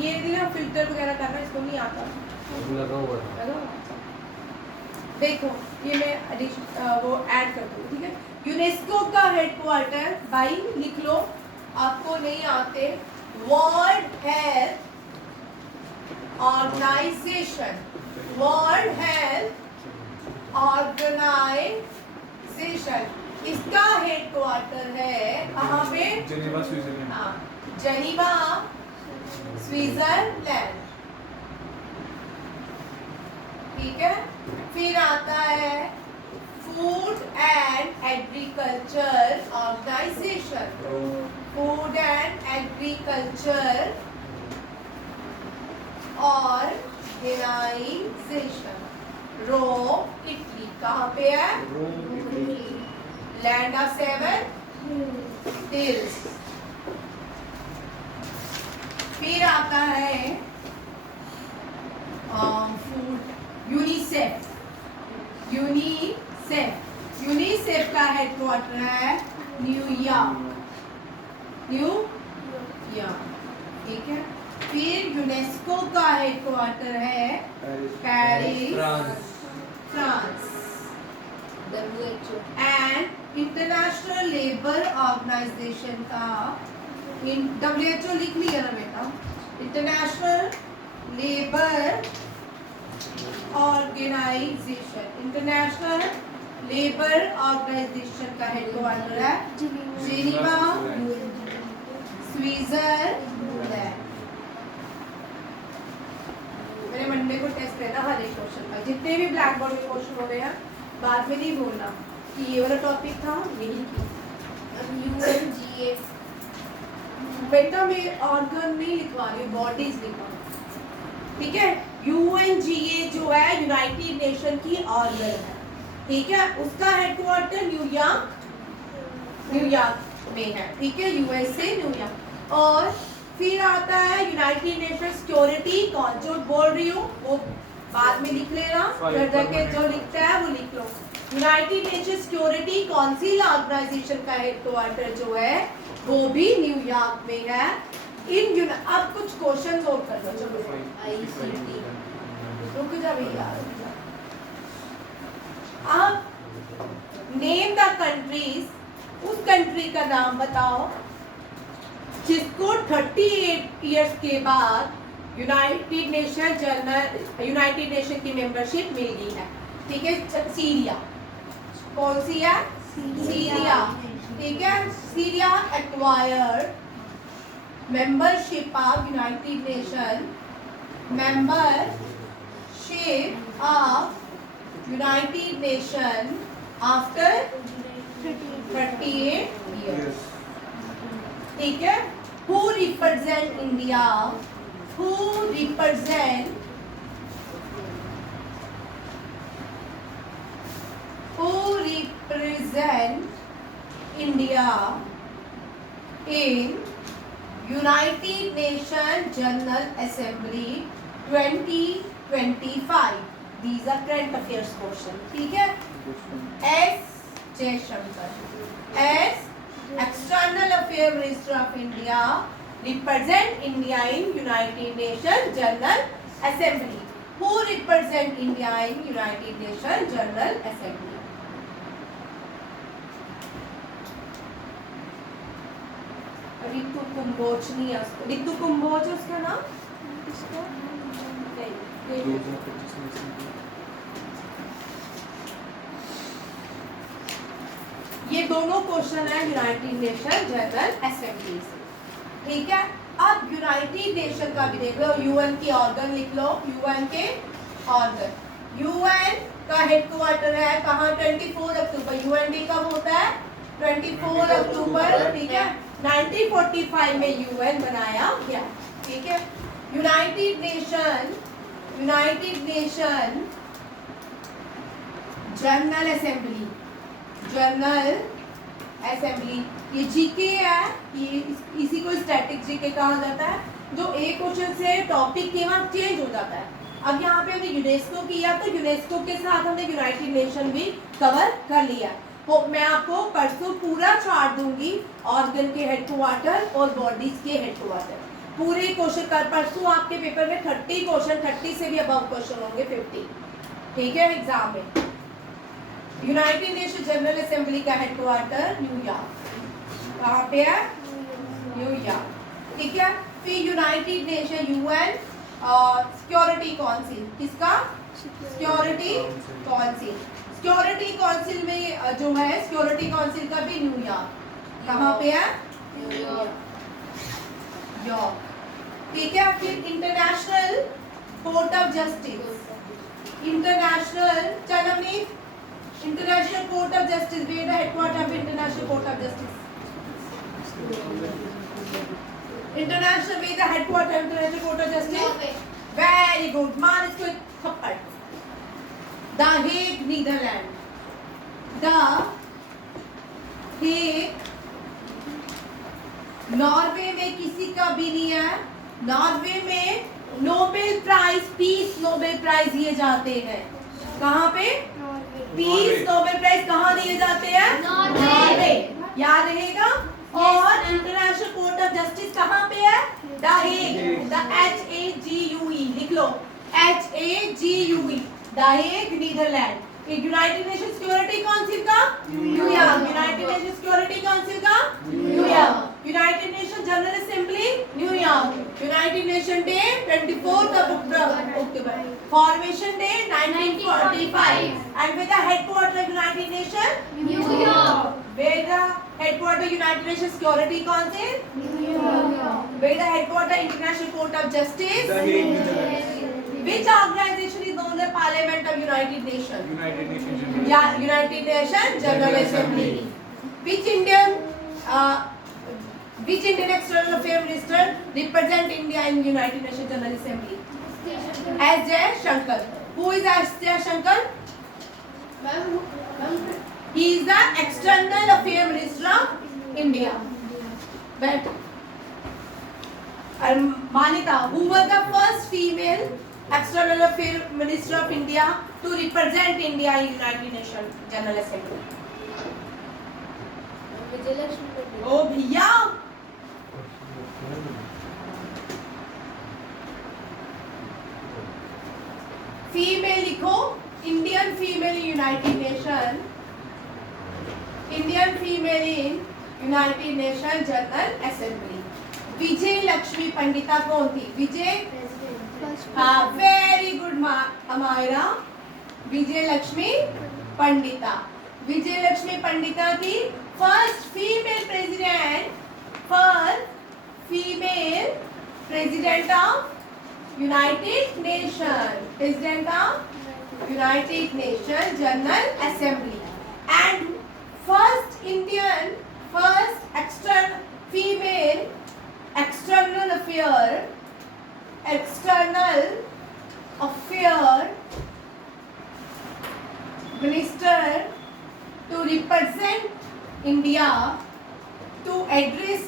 ये ना फिल्टर वगैरह करना इसको नहीं आता। लगा हुआ था। देखो ये मैं वो ऐड कर दूँ, ठीक है। यूनेस्को का हेडक्वार्टर भाई लिख लो, आपको नहीं आते। World Health Organization, World Health Organization, इसका हेडक्वार्टर है कहाँ पे? Geneva Switzerland. हाँ, जेनीवा स्विट्जरलैंड, ठीक है। फिर आता है Food and Agriculture Organization, Food and Agriculture Organization, Rome Italy. कहाँ पे है? Rome Italy. Land of seven hills. फिर आता है फूड यूनिसेफ, यूनिसेफ, यूनिसेफ का हेडक्वार्टर है न्यूयॉर्क, न्यूयॉर्क, ठीक है। फिर यूनेस्को का हेडक्वार्टर है Paris, France. France. And International Labour Organization का WHO लिख लिया ना बेटा, International Labour Organization, International Labour Organization का हेडक्वार्टर है जेनीवा स्विट्जरलैंड। मेरे मंडे को टेस्ट है ना हर एक क्वेश्चन का, जितने भी ब्लैक बोर्ड में क्वेश्चन हो रहे हैं बाद में नहीं बोलना कि ये वाला टॉपिक था यही की। UNGA बेटा मैं ऑर्गन नहीं लिखवा रही हूँ, बॉडीज लिखवा, ठीक है। UNGA जो है यूनाइटेड नेशन की ऑर्गन है, ठीक है। उसका हेडक्वार्टर न्यूयॉर्क, न्यूयॉर्क में है, ठीक है। USA New York. और फिर आता है यूनाइटेड नेशन सिक्योरिटी जो बोल रही हूँ वो बाद में लिख लेना, घर जाके जो लिखता है वो लिख लो। United Nation Security Council Organization का हेडक्वार्टर जो है वो भी न्यूयॉर्क में है। अब कुछ क्वेश्चन और कर लो, चलो। रुक जा भैया, अब नेम द कंट्रीज, उस कंट्री का नाम बताओ जिसको 38 इयर्स के बाद यूनाइटेड नेशन की मेंबरशिप मिल गई है, ठीक है। सीरिया, कौन सी है? सीरिया, ठीक है। Syria acquired membership of United Nations, membership of United Nations after 38 years, ठीक है। Who represent India? Who represent India in United Nations General Assembly 2025? These are current affairs question, ठीक है। S Jaishankar, S External Affairs Minister of India, represent India in United Nations General Assembly. Who represent India in United Nations General Assembly? Ritu Kumbhoj नहीं है उसका, रितु कुंभोज है उसका नाम, ये दोनों क्वेश्चन है यूनाइटेड नेशन जनरल असेंबली से, ठीक है। अब यूनाइटेड नेशन का भी देख लो, यूएन की ऑर्गन लिख लो, यूएन के ऑर्गन। यूएन का हेडक्वार्टर है कहाँ? 24 अक्टूबर। यूएन डे कब होता है? 24 अक्टूबर, ठीक है। 1945 में यूएन बनाया गया, ठीक है। United Nation General assembly, general assembly, ये जीके है, ये इसी को स्टैटिक जीके कहा जाता है, जो एक क्वेश्चन से टॉपिक के वहाँ चेंज हो जाता है। अब यहाँ पे हमने यूनेस्को किया तो यूनेस्को के साथ हमने यूनाइटेड नेशन भी कवर कर लिया। तो मैं आपको परसों पूरा चार्ट दूंगी ऑर्गन के हेडक्वार्टर और बॉडीज के हेडक्वार्टर। पूरे क्वेश्चन कर, परसों आपके पेपर में 30 क्वेश्चन, 30 से भी अबव क्वेश्चन होंगे, 50, ठीक है एग्जाम में। यूनाइटेड नेशन जनरल असेंबली का हेडक्वार्टर न्यूयॉर्क, कहाँ पे है? न्यूयॉर्क, ठीक है। फिर United Nation UN Security Council, किसका? Security Council. सिक्योरिटी काउंसिल में जो है सिक्योरिटी काउंसिल का भी न्यूयॉर्क, कहाँ पे है? यॉर्क, ठीक है। फिर International Court of Justice, International चलमनी International Court of Justice, where the headquarter of International Court of Justice, International where the headquarter International Court of Justice, very good, मान इसको एक थप्पड़। The Hague Netherlands, the Hague Norway में किसी का भी नहीं है। नॉर्वे में Nobel prize, peace Nobel prize दिए जाते हैं, कहाँ पे? पीस नोबेल प्राइज कहाँ दिए जाते हैं? नॉर्वे, याद रहेगा। और इंटरनेशनल कोर्ट ऑफ जस्टिस कहाँ पे है? द हेग, द HAGUE लिख लो, HAGUE, the Hague Netherlands. United Nation Security Council का New York, United Nation Security Council का New York, United Nation General Assembly New York, United Nation day 24 October, formation day 1945, and with the headquarter of United Nation New York, with the headquarter United Nation Security Council New York, with the headquarter International Court of Justice, which organization is known as Parliament of United Nations? United Nations General. Yeah, United Nations General Assembly. Which Indian External Affairs Minister represent India in United Nations General Assembly? S. Jaishankar. Who is S. Jaishankar? He is the External Affairs Minister of India. But Manita, who was the first female External Affairs Minister of India to represent India in United Nations General Assembly? ओ भैया, female लिखो, Indian female in United Nation, Indian female in United Nation General Assembly. Vijay Lakshmi Pandita कौन थी? विजय, हाँ, very good Amayra, Vijay Lakshmi Pandita. Vijay Lakshmi Pandita की first female president of United Nation, president of United Nation General Assembly, and first female external affair minister to represent India to address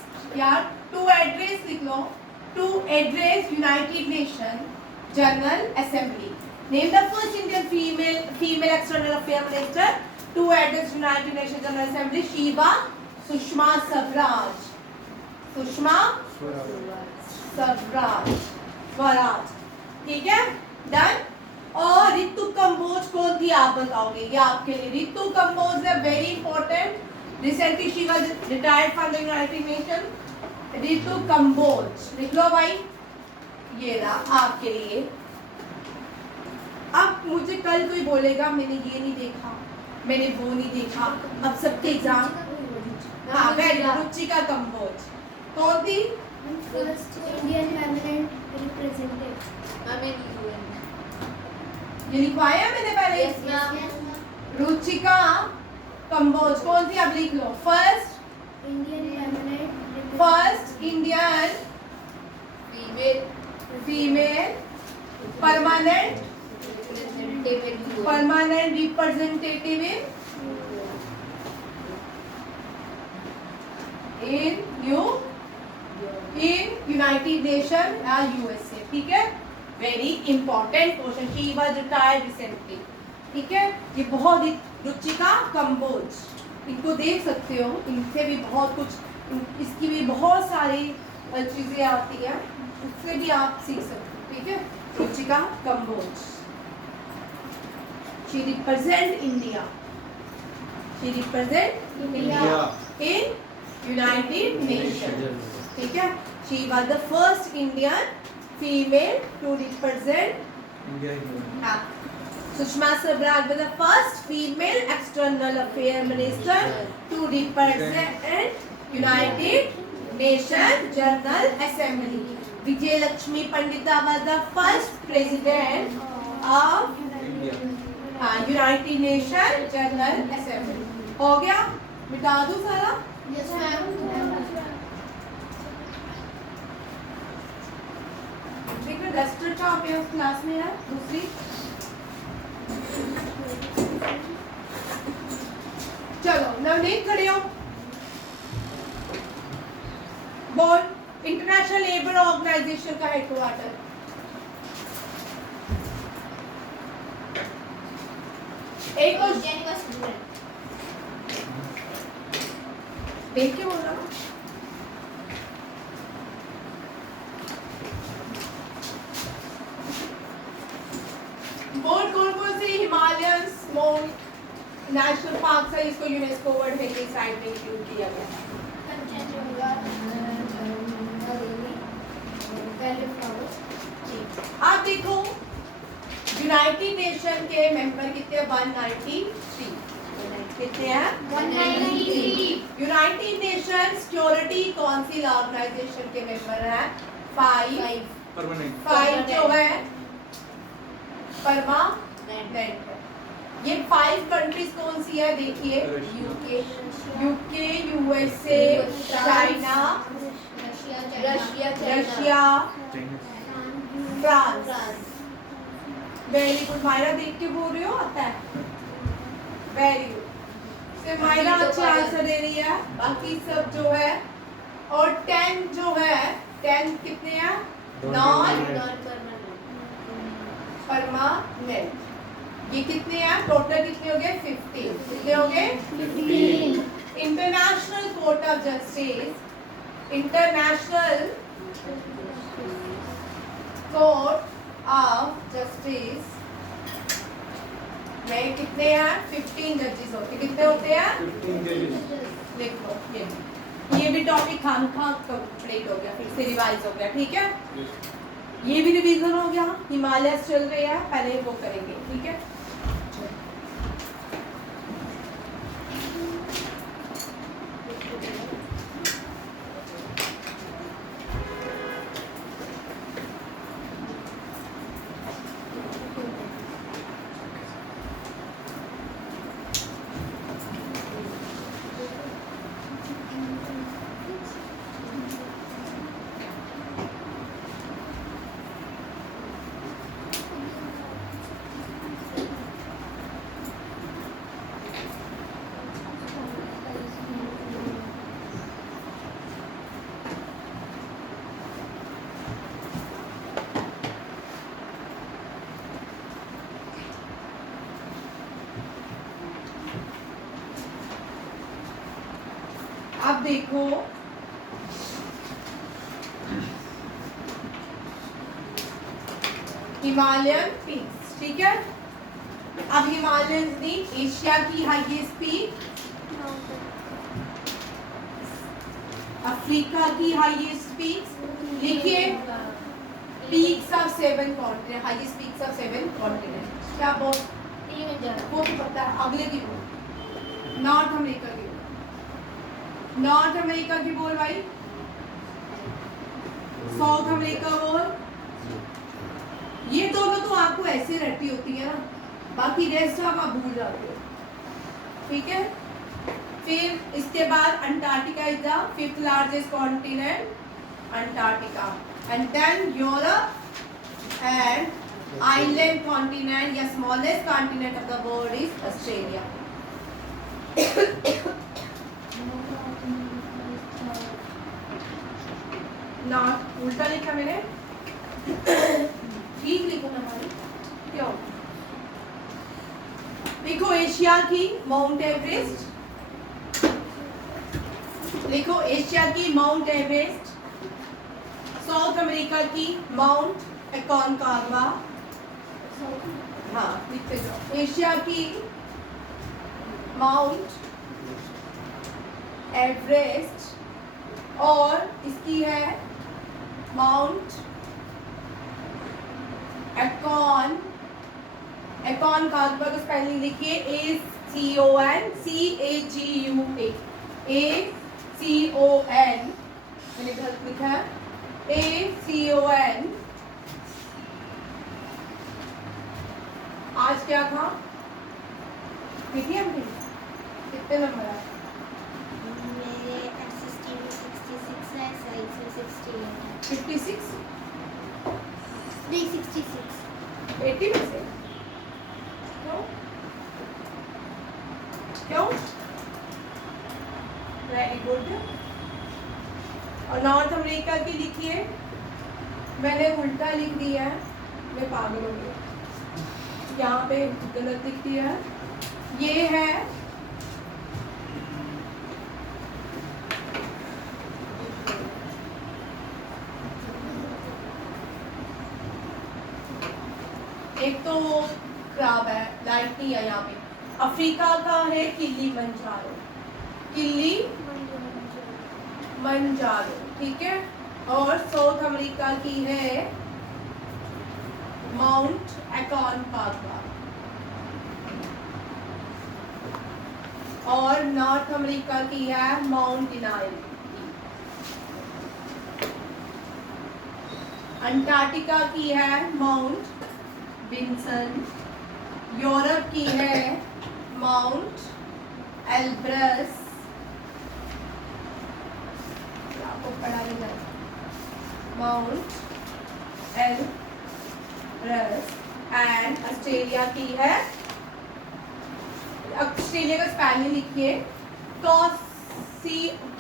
लिख लो, to address United Nations General Assembly. Name the first Indian female external affairs minister to address United Nations General Assembly. Sushma Swaraj. Sushma Swaraj, ठीक है, done. और रितु कंबोज कौन थी आप बताओगे? ये आपके लिए रितु कंबोज है, very important. Recently she was retired from the United Nation. Ritu Kamboj लिख लो भाई, ये रहा आपके लिए। अब मुझे कल कोई बोलेगा मैंने ये नहीं देखा, मैंने वो नहीं देखा, अब सबके एग्जाम, हाँ वेरी रुचिका कंबोज कौन थी? फर्स्ट इंडियन परमानेंट रिप्रेजेंटेटिव, ये लिखवाया मैंने पहले। रुचिका कंबोज कौन थी? अब लिख लो, first Indian female permanent representative in United Nation USA, ठीक है, very important question. She was retired recently, ठीक है। ये बहुत ही रुचिका कंबोज, इनको देख सकते हो, इनसे भी बहुत कुछ, इसकी भी बहुत सारी चीजें आती हैं। उससे भी आप सीख सकते हो, ठीक है। Ruchika Kamboj, she represent India, she represent India in United Nation, ठीक है। She was the first Indian female to represent India. Sushma Swaraj was the first female external affairs minister to represent United Nations General Assembly. Vijay Lakshmi Pandita was the first president of India. United Nations General Assembly. हो गया? मिटा दूं सारा? Yes, ma'am. देखो duster कहाँ पे उस class में है? दूसरी चलो नवनीत खड़े हो। बोल इंटरनेशनल लेबर ऑर्गेनाइजेशन का हेडक्वार्टर एक और देख के बोल रहा हूँ। बोल कौन से हिमालयन माउंट नेशनल पार्क है इसको यूनेस्को वर्ल्ड हेरिटेज साइट में इंक्लूड किया गया है? आप देखो यूनाइटेड नेशन के मेंबर कितने 193 कितने हैं 193 United Nation Security Council organization के मेंबर हैं 5 Permanent. 5 जो है परमानेंट। ये 5 कंट्रीज कौन सी है देखिए UK USA China Russia France. Very good Myra देख के बोल रहे हो आता है वेरी गुड से मायरा अच्छा आंसर दे रही है। बाकी सब जो है और 10 जो है 10 कितने हैं नॉन परमानेंट। ये कितने हैं टोटल कितने हो गए 15 कितने हो गए 15। International Court of Justice international Court of justice में कितने हैं 15 जजेस होते कितने होते हैं 15 judges. देखो ये भी टॉपिक खान कंप्लीट हो गया फिर से रिवाइज हो गया ठीक है। Yes. ये भी रिवीजन हो गया। हिमालय चल रहे हैं पहले वो करेंगे ठीक है। अब देखो हिमालयन पीक्स ठीक है। अब हिमालयन दी एशिया की हाईएस्ट पीक, अफ्रीका की हाईएस्ट पीक। लिखिए peaks of 7 continent, highest peaks of 7 continent. क्या बोल वो तो पता है अगले की बोल। नॉर्थ अमेरिका की बोल, नॉर्थ अमेरिका की बोल भाई। साउथ अमेरिका बोल। ये दोनों तो आपको ऐसे रहती होती है ना, बाकी रेस्ट आप भूल जाते हो ठीक है। फिर इसके बाद Antarctica is the 5th largest continent, Antarctica. And then Europe and island continent या smallest continent of the world is Australia. North उल्टा लिखा मैंने, ठीक लिखो ना भाई क्यों। लिखो एशिया की माउंट एवरेस्ट, लिखो एशिया की माउंट एवरेस्ट, साउथ अमेरिका की माउंट एकोनकागुआ, हाँ लिखते जाओ। एशिया की माउंट एवरेस्ट, और इसकी है माउंट एकोनकागुआ का स्पेलिंग लिखिए ACON, मैंने गलत लिखा है, ACON। आज क्या था? PTM भी कितने नंबर है? मेरे SST में 66 है, साइंस में 68 है। 56? 366। 80 में से? क्यों? क्यों? Very good. और नॉर्थ अमेरिका की लिखिए, मैंने उल्टा लिख दिया है, मैं पागल हो गई, यहाँ पे गलत लिख दिया है। ये है एक तो खराब है, लाइट नहीं है यहाँ पे। अफ्रीका का है किलिमंजारो, किलिमंजारो, ठीक है। और साउथ अमेरिका की है माउंट एकोनकागुआ, और नॉर्थ अमेरिका की है माउंट इनायल। अंटार्कटिका की है माउंट विंसन। यूरोप की है माउंट एल्ब्रस, आपको पढ़ा ही जाए, माउंट एल्ब्रस। एंड ऑस्ट्रेलिया की है, ऑस्ट्रेलिया का स्पेलिंग लिखिए,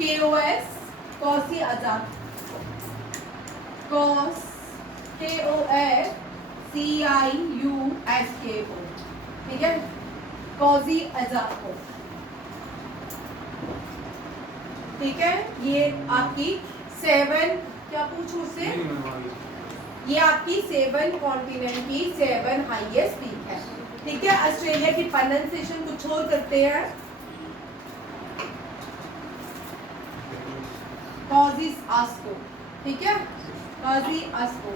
KOS, कॉसी अजाक, KOSCIUSKO, ठीक है, कॉजी अजाको, ठीक है। ये आपकी 7, क्या पूछूं उससे, ये आपकी 7 कॉन्टिनेंट की 7 हाईएस्ट पीक है, ठीक है। ऑस्ट्रेलिया की प्रोनाउंसिएशन कुछ और करते हैं, कॉजी आस्को, ठीक है, कॉजी आस्को।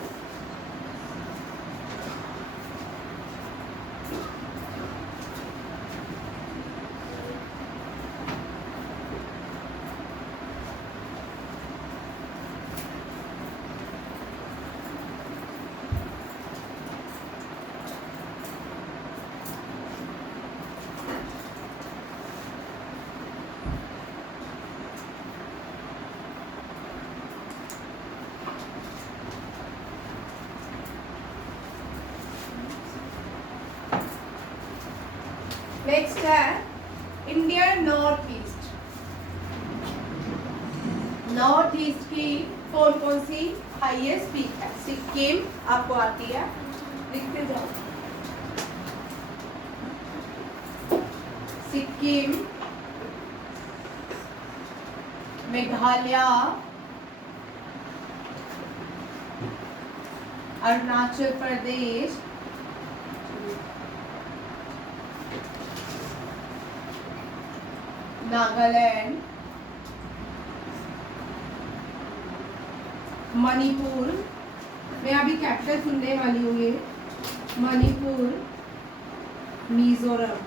नेक्स्ट है India north east. North east की कौन कौन सी हाईएस्ट पीक है? सिक्किम आपको आती है, लिखते जाओ, सिक्किम, मेघालय, अरुणाचल प्रदेश, नागालैंड, मणिपुर, मैं अभी कैपिटल सुनने वाली हूँ, ये मणिपुर, मिजोरम,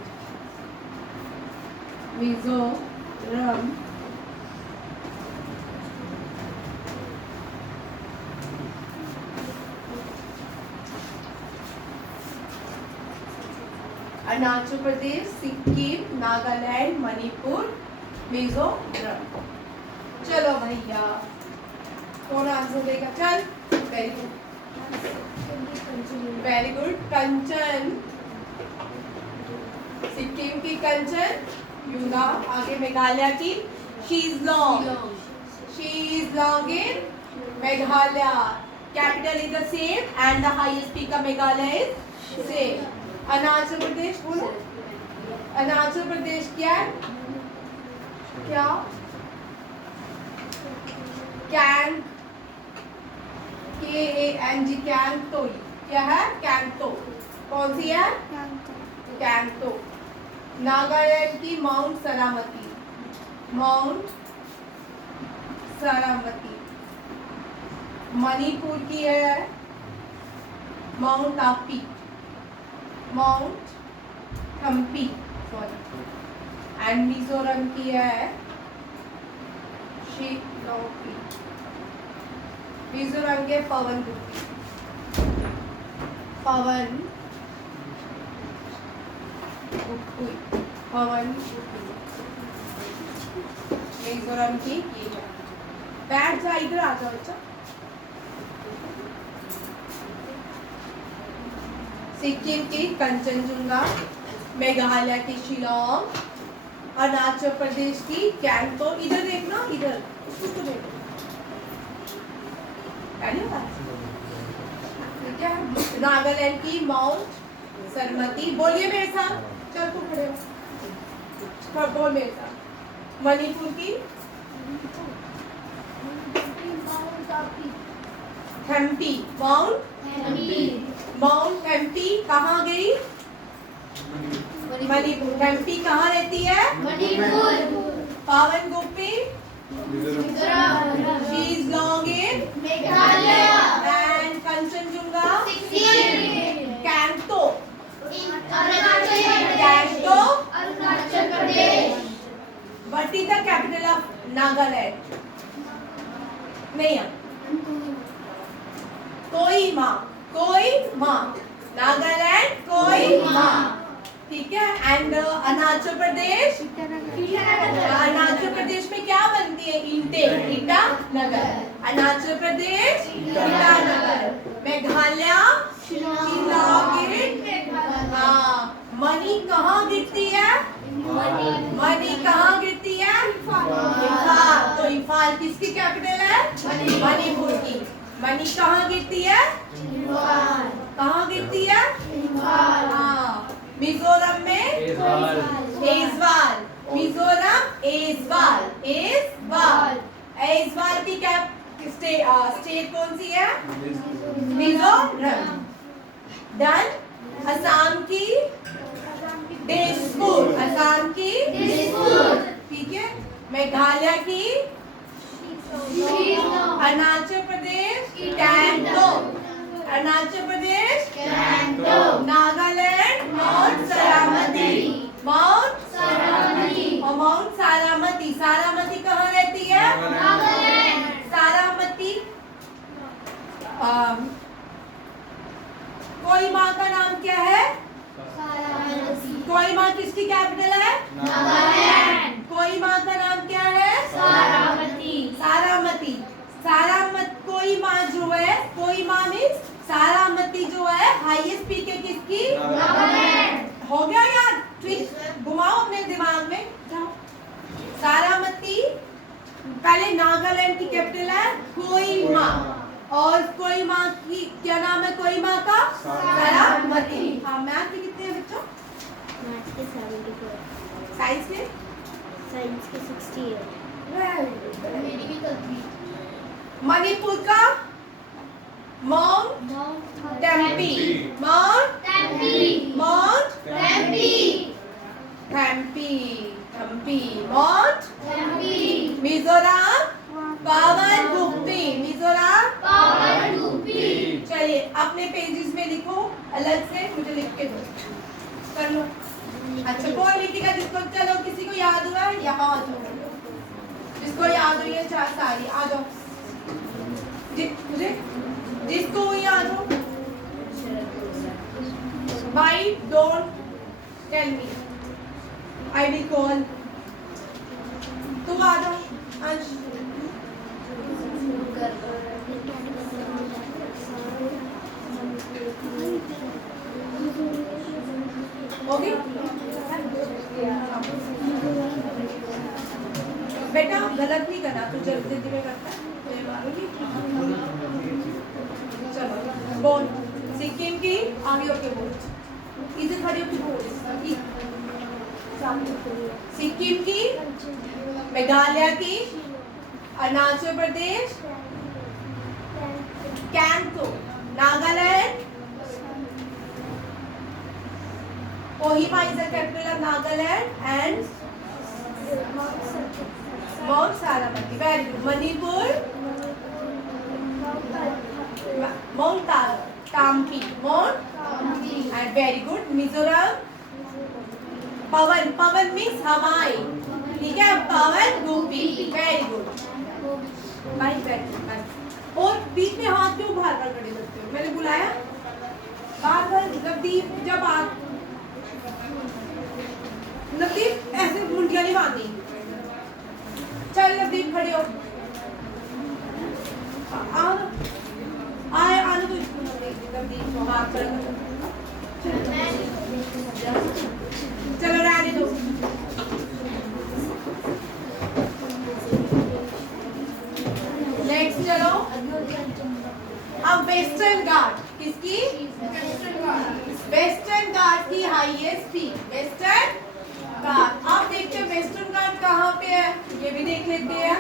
अरुणाचल प्रदेश, सिक्किम, नागालैंड, मणिपुर, मिजोरम। चलो भैया, कौन आंसर देगा? चल, very good, very good. Kanchan, Sikkim की कंचन, यूना। आगे मेघालय की Shillong, she is long in Meghalaya, capital is the same and the highest peak of Meghalaya is same. Arunachal Pradesh, बोलो, अरुणाचल प्रदेश क्या है? क्या? कैंग, KANG कैंतो। क्या है? कैंतो। कौन सी है? कैंतो। नागालैंड की माउंट सरामती। माउंट सरामती। मणिपुर की है माउंट आपी। माउंट थम्पी, सॉरी। एंड मिजोरम की है शिलोपी। मिजोरम के पवनगुप्ती। पवन मिजोरम की ये है। बैठ जा, इधर आ जाओ बच्चा। सिक्किम की कंचनजुंगा, मेघालय की शिलोंग, अरुणाचल प्रदेश की कैंतो। इधर देखना, इधर उसको तो देखो। ठीक है। नागालैंड की माउंट सरमती। बोलिए मेरे साथ, चल तू खड़े हो, बोल मेरे साथ। मणिपुर की थम्पी। माउंट थम्पी कहाँ गई? मणिपुर। थम्पी कहाँ रहती है? पावन गोपी she is long in and Kanchenjunga Kanto what is the capital of Nagaland? नहीं है। कोहिमा। नागालैंड कोहिमा। ठीक है। एंड अरुणाचल प्रदेश, अरुणाचल प्रदेश में क्या बनती है? ईटानगर। अरुणाचल प्रदेश ईटानगर। मेघालय शिलांग। हाँ। मणि कहाँ गिरती है? मणि कहाँ गिरती है? इम्फाल। तो इम्फाल किसकी कैपिटल है? मणिपुर की। मणि कहाँ गिरती है? कहाँ गिरती है? हाँ। मिजोरम में एजवाल। मिजोरम एजवाल। एजवाल की क्या स्टेट कौन सी है? मिजोरम। डन। असम की दिसपुर। असम की ठीक है। मेघालय की अरुणाचल प्रदेश कैंतो। अरुणाचल प्रदेश कैंतो। नागालैंड माउंट सरामती। और माउंट सारामती। सारामती कहाँ रहती है? सारामती कोहिमा का नाम क्या है? कोहिमा किसकी कैपिटल है? कोहिमा का नाम क्या है? सारामती। कोहिमा जो है, कोहिमा मीन्स सारामती जो है हाईएस्ट पीक है किसकी? हो गया यार? ट्रिक घुमाओ अपने दिमाग में। सारामती पहले नागालैंड की कैपिटल है कोहिमा। और कोहिमा की क्या नाम है? कोहिमा का सारामती। हाँ। मैथ में कितने हैं बच्चों? साइंस में 68। मेरी भी गलती। मणिपुर का माउंट टेम्पी। माउंट मिजोरम पावनगुप्ती। चलिए अपने पेजेस में लिखो अलग से, मुझे लिख के दो। कर लो। अच्छा कौन लिखेगा? जिसको चलो किसी को याद हुआ है यहाँ आ जाओ। जिसको याद हुई है चार सारी आ जाओ। जिसको हुई आ जाओ। भाई don't tell me, I will call. तुम आ जाओ अंश। ओके बेटा गलत नहीं करना, तू जल्दी जल्दी में करता है तो ये मारूंगी। चलो बोल। सिक्किम की आगे होके बोल, इधर खड़ी होके बोल। सिक्किम की, मेघालय की, Arunachal Pradesh, कैंतो, Nagaland, Kohima is the capital of Nagaland and Mount Saramati. Very good. Manipur, Mount Tampi, Mount and very good. Mizoram, Pawan, Pawan means हवाई, ठीक है, पवन रूपी, very good. भाई बैठ, और बीच में हाथ क्यों बार बार खड़े करते हो? मैंने बुलाया बार बार। नवदीप, जब आप नवदीप ऐसे मुंडियां नहीं बांधनी। चल नवदीप खड़े हो, आए आने तो इसको नवदीप को हाथ पर चलो रहने दो। नेक्स्ट चलो, अब वेस्टर्न घाट किसकी? वेस्टर्न घाट की हाईएस्ट पीक वेस्टर्न घाट। आप देखते हैं वेस्टर्न घाट कहाँ पे है, ये भी देख लेते हैं,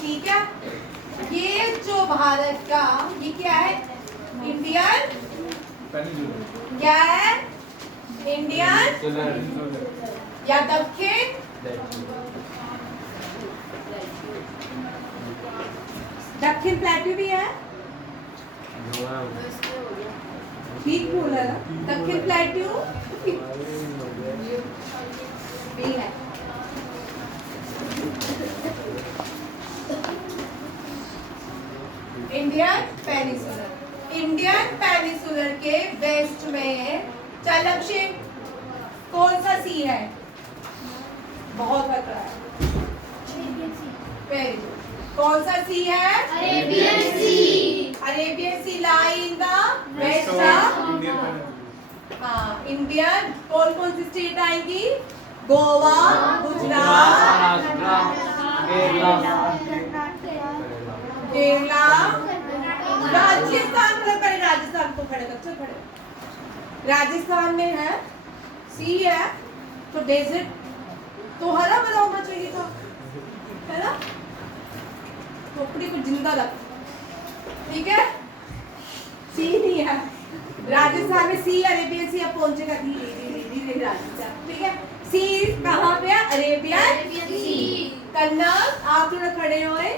ठीक है। ये जो भारत का, ये क्या है? इंडियन, क्या है? इंडियन या दक्षिण? दक्षिण प्लेटू भी है, ठीक बोला ना, दक्षिण प्लेटू भी है। इंडियन पेनिसुलर, इंडियन पेनिसुलर के वेस्ट में, चल अक्षय, कौन सा सी है? बहुत खतरा है, वेरी गुड। कौन सा सी है? Arabian Sea. Arabian Sea lie in the west of Indian. कौन कौन सी स्टेट आएंगी? गोवा, गुजरात, केरला, राजस्थान। मतलब पहले राजस्थान को खड़े कर, खड़े। राजस्थान में है, सी है, तो डेजर्ट तो हरा भरा होना चाहिए था, है ना? खोपड़ी को जिंदा रख, ठीक है। सी नहीं है राजस्थान में, सी अरेबियन सी अब पहुंचेगा धीरे धीरे धीरे राजस्थान, ठीक है। सी कहाँ पे है? अरेबियन सी। कन्नड़, आप थोड़ा खड़े हुए।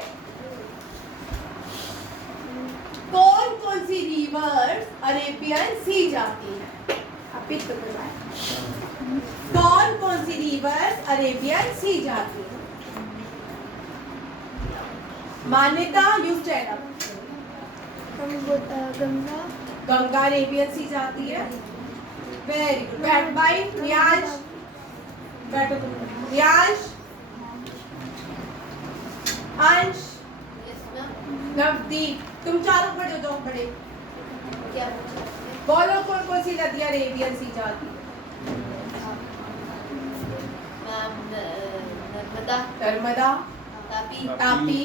कौन कौन सी रिवर्स अरेबियन सी जाती है? आप पिक कर बताएं, कौन कौन सी रिवर्स अरेबियन सी जाती है? Manyata, you stand up. Ganga, Ganga Arabian sea जाती है, वेरी गुड। बैठ भाई, रियाज बैठो तुम। रियाज, अंश, नवदीप, तुम चारों खड़े हो जाओ, खड़े। बोलो कौन कौन सी नदियां अरेबियन सी जाती है? नर्मदा, तापी,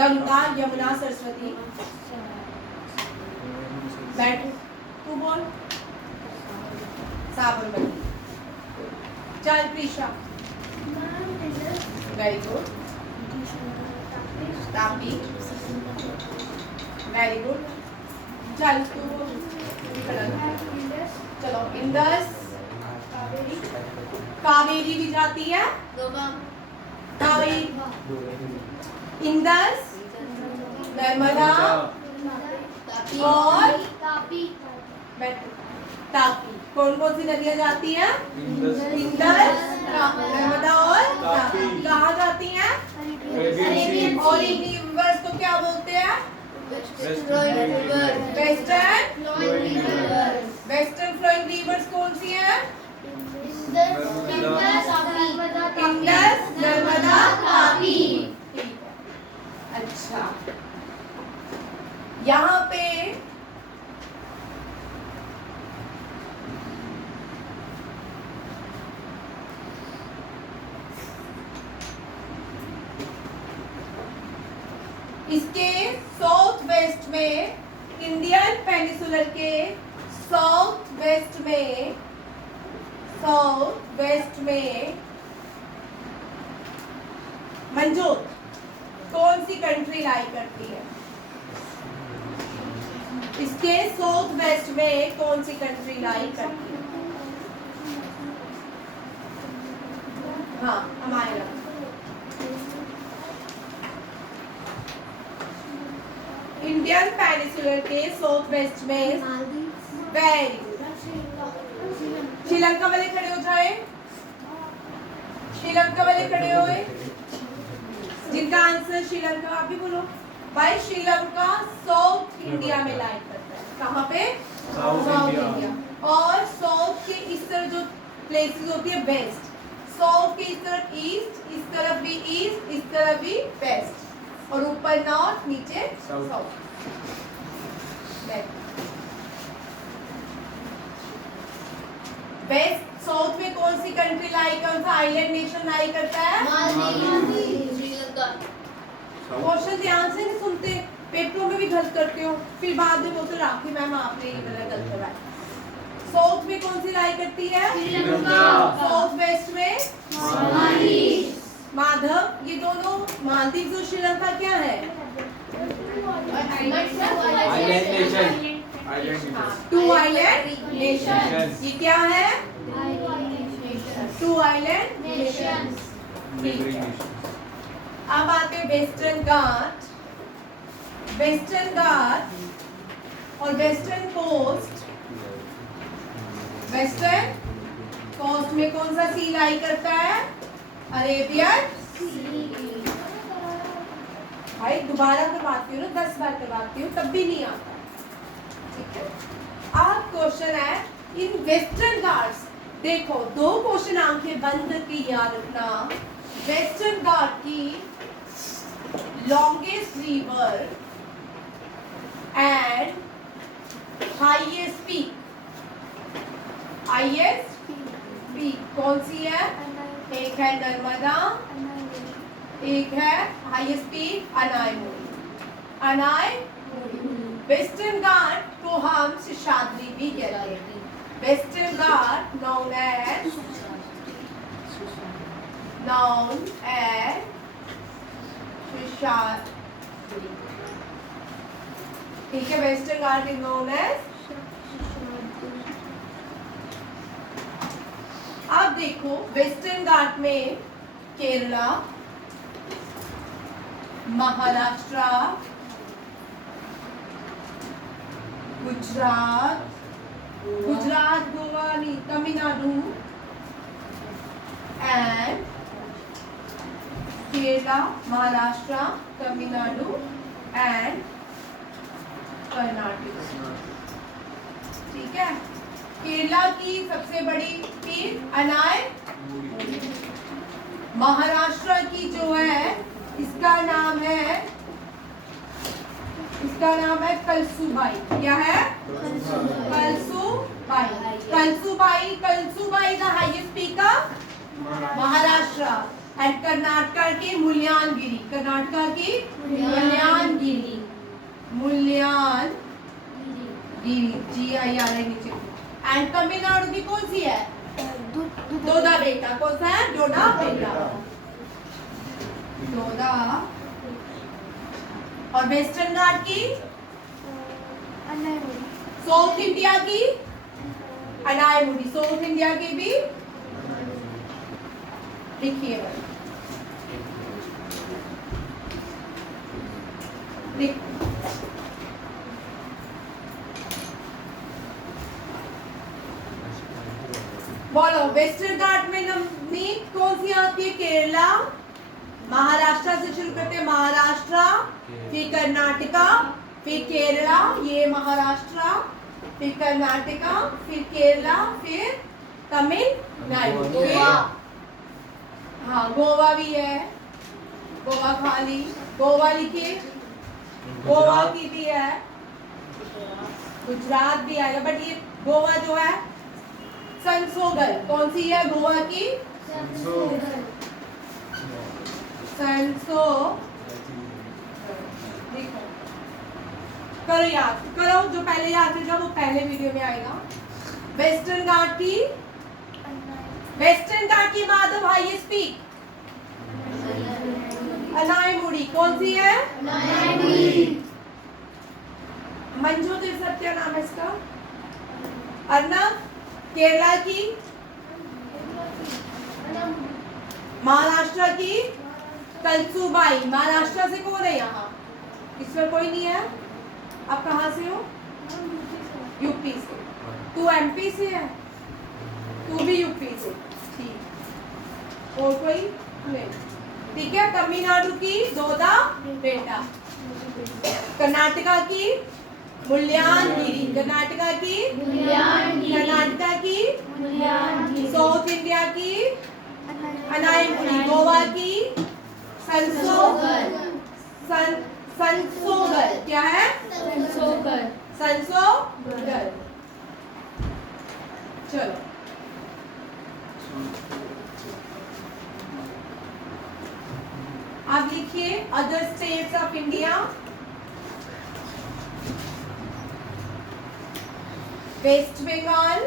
गंगा, यमुना, सरस्वती। बैठ, तू बोल। साबरमती। चल Prisha, very good. Tapi, very good. चल तू चलो, इंदस, कावेरी भी जाती है, कावेरी, इंदस, नर्मदा और तापी। कौन कौन सी नदियां जाती हैं? इंदस, नर्मदा और तापी। कहाँ जाती हैं? और इन रिवर्स को क्या बोलते हैं? वेस्टर्न फ्लोइंग रिवर्स कौन सी हैं? इंदस, नर्मदा, तापी। अच्छा, यहाँ पे इसके साउथ वेस्ट में, इंडियन पेनिसुलर के साउथ वेस्ट में मंजोत कौन सी कंट्री लाई करती है? इसके साउथ वेस्ट में कौन सी कंट्री लाई करती है? हाँ हमारे इंडियन पेनिसुलर के साउथ वेस्ट में वेरी श्रीलंका वाले खड़े हो जाए, श्रीलंका वाले खड़े होए, जिनका आंसर श्रीलंका, आप भी बोलो भाई। श्रीलंका साउथ इंडिया में लाई करता है, कहाँ पे? South India. और साउथ के इस तरफ जो प्लेसेस होती है वेस्ट, साउथ के इस तरफ ईस्ट, इस तरफ भी ईस्ट, इस तरफ भी वेस्ट, और ऊपर नॉर्थ, नीचे साउथ। वेस्ट साउथ में कौन सी कंट्री लाई, कौन सा आइलैंड नेशन लाई करता है? श्रीलंका। क्वेश्चन ध्यान से नहीं सुनते, पेपरों में भी गलत करते हो, फिर बाद में बोलते राखी मैम आपने ये गलत करवाया। साउथ में कौन सी लाई करती है? श्रीलंका। साउथ वेस्ट में माधव। ये दोनों मालदीव और श्रीलंका क्या है? Island nation. Two island nation. ये क्या है? Two island nation. ठीक है। अब आते हैं वेस्टर्न घाट। वेस्टर्न घाट और वेस्टर्न कोस्ट। वेस्टर्न कोस्ट में कौन सा सी लाई करता है? अरेबियन। भाई दोबारा करवाती हूँ ना, 10 बार करवाती हूँ तब भी नहीं आता। ठीक है। अब क्वेश्चन है इन वेस्टर्न घाट्स, देखो 2 क्वेश्चन आंखें बंद करके याद रखना। वेस्टर्न घाट की longest river and highest peak, highest peak कौन सी है? एक है नर्मदा, एक है हाईएस्ट पीक अनायमुड़ी। अनायमुड़ी। वेस्टर्न घाट को हम शेषाद्री भी कहते हैं। वेस्टर्न घाट known as शेषाद्री। ठीक है, western Ghat is known as। अब देखो वेस्टर्न घाट में केरला, महाराष्ट्र, गुजरात, गोवा नहीं, तमिलनाडु एंड केरला, महाराष्ट्र, तमिलनाडु एंड कर्नाटक। ठीक है। केरला की सबसे बड़ी पीक अनायमुड़ी। महाराष्ट्र की जो है इसका नाम है कलसूबाई। क्या है? Kalsubai. Kalsubai the highest peak of Maharashtra and Karnataka की मुल्यानगिरी। कर्नाटका की मुल्यानगिरी। GIRI नीचे। एंड तमिलनाडु की कौन सी है? डोडा बेटा। कौन सा है? डोडा बेटा। डोडा। और वेस्टर्न घाट की साउथ इंडिया की अनायमुड़ी। साउथ इंडिया की भी लिखिए। बोलो वेस्टर्न घाट में नमी कौन सी आती है? केरला। महाराष्ट्र से शुरू करते हैं, महाराष्ट्र, फिर कर्नाटका, फिर केरला, ये महाराष्ट्र, फिर कर्नाटका, फिर केरला, फिर तमिलनाडु। हाँ गोवा भी है, गोवा खाली, गोवा लिखिए। गोवा की भी है, गुजरात भी आएगा, बट ये गोवा जो है संसोगल। कौन सी है गोवा की? संसो। देखो करो याद, करो जो पहले याद रहेगा वो पहले वीडियो में आएगा। वेस्टर्न घाट की माधव हाईएस्ट पीक अनायमुड़ी। कौन सी है? मंजू तिरसठ क्या नाम है इसका? अर्नब। केरला की? महाराष्ट्र की? कलसुबाई। महाराष्ट्र से कौन है यहाँ? इसमें कोई नहीं है। आप कहाँ से हो? यूपी से। तू एमपी से है? तू भी यूपी से। ठीक। और कोई नहीं। ठीक है। तमिलनाडु की दोदा बेटा। कर्नाटका की मुल्यानगिरी। कर्नाटका की कर्नाटका की साउथ इंडिया की अनाईमुड़ी। गोवा की संसोगर। संसोगर क्या है? संसोगर। चलो आप लिखिए other states of India. West Bengal,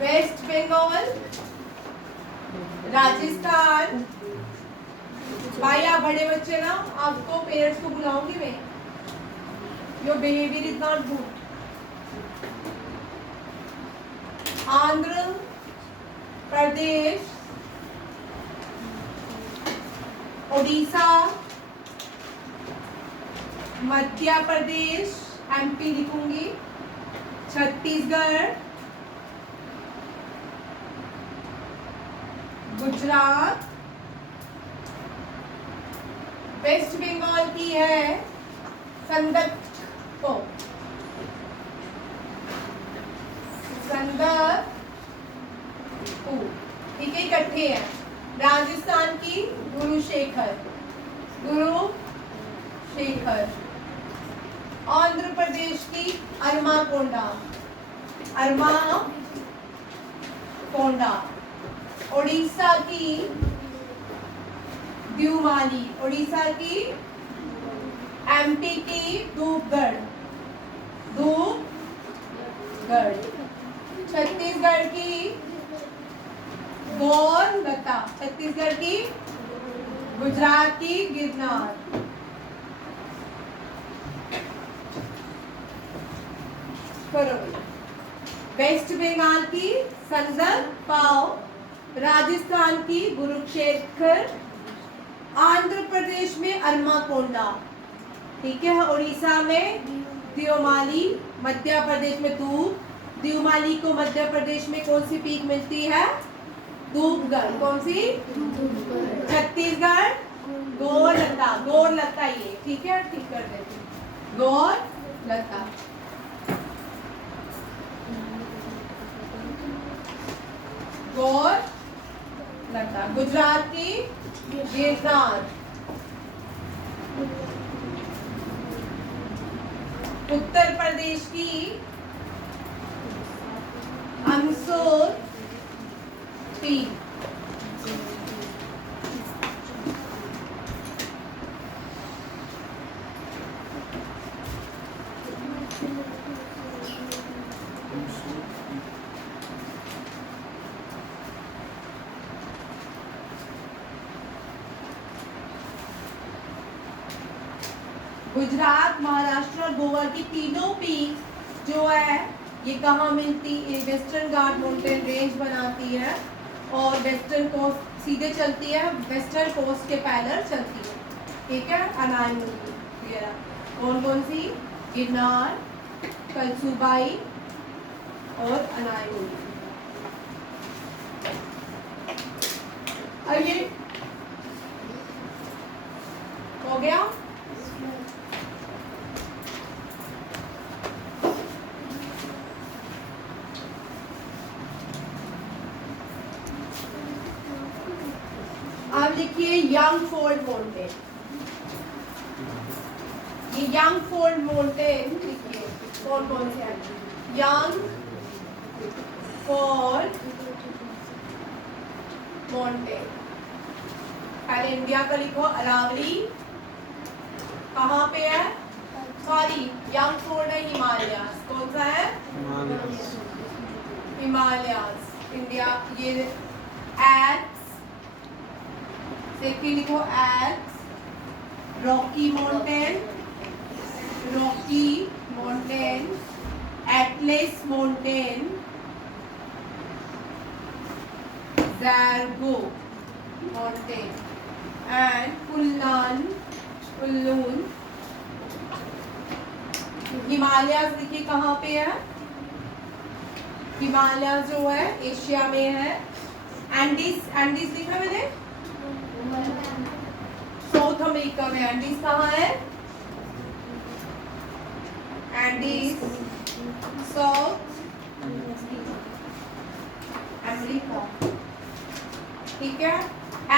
West Bengal, Rajasthan. भाई आप बड़े बच्चे ना, आपको पेरेंट्स को बुलाऊंगी मैं। Your behaviour is not good. Andhra Pradesh, Orissa, Madhya Pradesh, MP लिखूंगी, छत्तीसगढ़, गुजरात। वेस्ट बंगाल की है संदकफू। ठीक है, इकट्ठे हैं। राजस्थान की गुरुशेखर। आंध्र प्रदेश की अरमाकोंडा। उड़ीसा की द्युमाली। उड़ीसा की एमपी की धूपगढ़। छत्तीसगढ़ की गौरलता। छत्तीसगढ़ की गुजरात की गिरनार। करो। वेस्ट बंगाल की संदकफू, राजस्थान की गुरुक्षेत्र, आंध्र प्रदेश में अरमाकोंडा। ठीक है। उड़ीसा में द्युमाली, मध्य प्रदेश में धूप। द्युमाली को मध्य प्रदेश में कौन सी पीक मिलती है? धूपगढ़। कौन सी? छत्तीसगढ़ गौरलता ये। ठीक है, ठीक कर देते। गौरलता। गुजरात की गिरनार। उत्तर प्रदेश की अंसोर पीक। गुजरात, महाराष्ट्र और गोवा की तीनों पीक जो है ये कहाँ मिलती है? वेस्टर्न घाट माउंटेन रेंज बनाती है और वेस्टर्न कोस्ट सीधे चलती है, वेस्टर्न कोस्ट के पैरेलल चलती है। ठीक है। अनाईमुड़ी वगैरह कौन कौन सी? गिरनार, कलसुबाई और अनाईमुड़ी। अब ये हो गया। अब लिखिए यंगफोल्ड माउंटेन। ये यंगफोल्ड माउंटेन लिखिए कौन कौन से हैं? यंगफोल्ड माउंटेन। पहले इंडिया का लिखो। अरावली कहाँ पे है? सॉरी यंग फोल्ड है हिमालयास, कौन सा है? हिमालयास इंडिया। ये एल्प्स, सेकंड लिखो Alps, Rocky Mountain, Rocky Mountain, Atlas Mountain, Zagros mountain and Kunlun. Himalayas देखिए कहाँ पे है? हिमालय जो है एशिया में है। एंडीज, एंडीज लिखा है मैंने, साउथ अमेरिका में। एंडीज कहाँ है? एंडीज साउथ अमेरिका, ठीक है।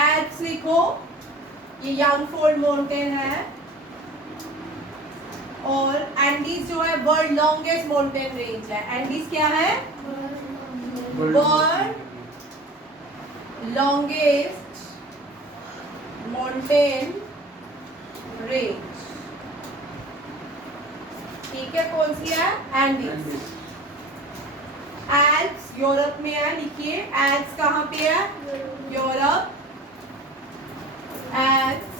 एल्प्स लिखो, ये यंगफोल्ड माउंटेन है। और एंडीज जो है वर्ल्ड लॉन्गेस्ट माउंटेन रेंज है। एंडीज क्या है? वर्ल्ड लॉन्गेस्ट माउंटेन रेंज, ठीक है। कौन सी है? एंडीज। एल्प्स यूरोप में है, लिखिए एल्प्स कहाँ पे है? Europe. Alps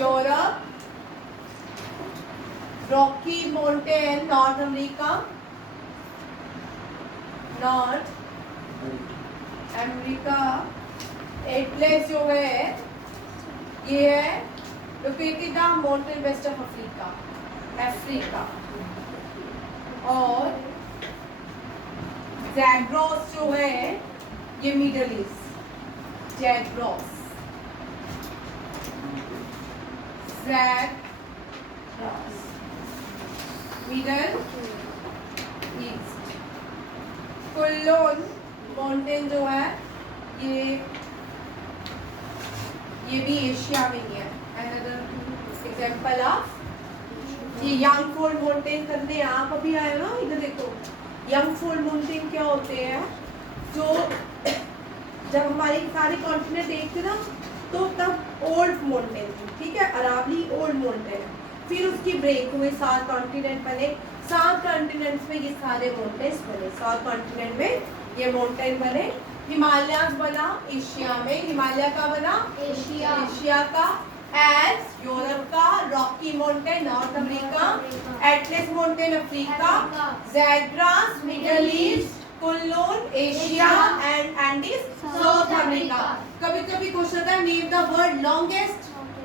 Europe. Rocky mountain north America, North America. Atlas जो है ये है located the mountain west of Africa, Africa. और ज़ैग्रोस जो है ये Middle East, Zagros, Zagros middle east. Kunlun mountain जो है ये भी एशिया में ही है। अनदर एग्जांपल ऑफ ये यंगफोल्ड माउंटेन करने आप अभी आए ना, इधर देखो। यंगफोल्ड माउंटेन क्या होते हैं? जो जब हमारे सारे कॉन्टिनेंट एक थे ना, तो तब ओल्ड माउंटेन थी, ठीक है। अरावली ओल्ड माउंटेन है, फिर उसकी ब्रेक हुई, 7 कॉन्टिनेंट बने। 7 कॉन्टिनेंट्स में ये सारे माउंटेन्स बने, 7 कॉन्टिनेंट में ये माउंटेन बने। हिमालयास बना एशिया में, हिमालय का बना एशिया का। एल्प्स यूरोप का, Rocky mountain north America, Atlas mountain Africa, Zagros middle east, Kunlun Asia and Andes south America. कभी कभी क्वेश्चन आता है name the world longest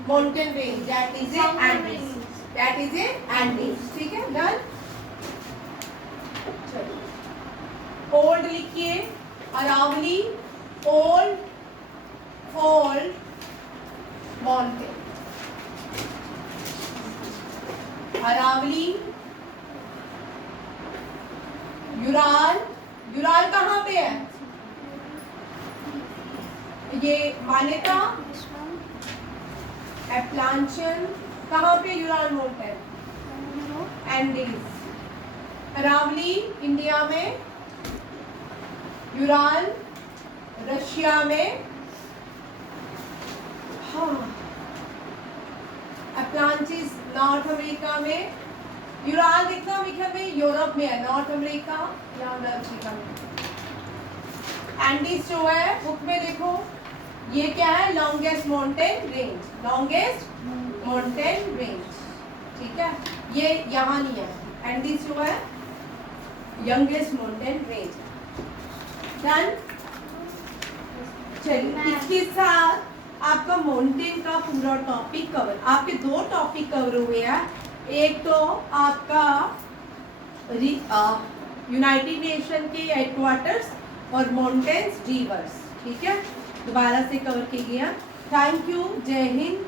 mountain range, that is a Andes, that is a Andes, ठीक है। Done. Old लिखिए, Aravalli old fold mountain, Aravalli. Ural, Ural कहाँ पे है? ये मान्यता एप्लांचन कहाँ पे? Ural mountain, Andes. Aravalli India में, यूराल रशिया में, हाँ। अप्लांचिस नॉर्थ अमेरिका में। यूराल देखना मतलब में यूरोप में है, नॉर्थ अमेरिका या अफ्रीका में। एंडीज जो है बुक में देखो, ये क्या है? Longest mountain range, longest mountain range, ठीक है। ये यहाँ नहीं है। एंडीज जो है यंगेस्ट माउंटेन रेंज। डन। चलिए, इसके साथ आपका माउंटेन का पूरा टॉपिक कवर, आपके 2 टॉपिक कवर हुए हैं। एक तो आपका यूनाइटेड नेशन के हेडक्वार्टर्स और माउंटेन्स, रिवर्स, ठीक है, दोबारा से कवर किए गए। थैंक यू, जय हिंद।